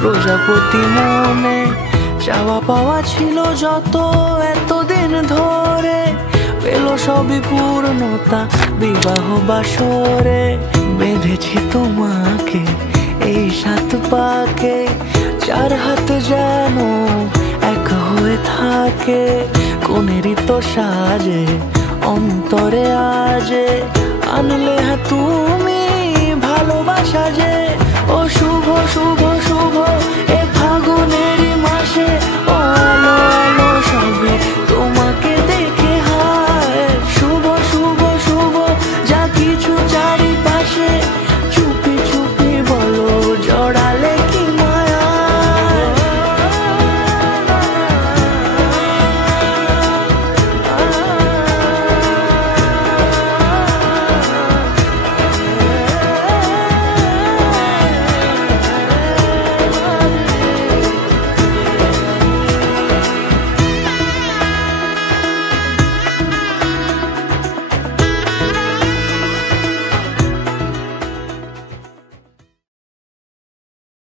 প্রজাপতি মনে চাওয়া পাওয়া ছিল যত এতদিন ধরে, পেল সবই পূর্ণতা বিবাহ বাসরে। বেঁধেছি তোমাকে এই 7 পাকে, 4 হাত যেন এক হয়ে থাকে। কোনেরই তো সাজে অন্তরে আজে আনলে তুমি ভালোবাসা যে। ও শুভ শুভ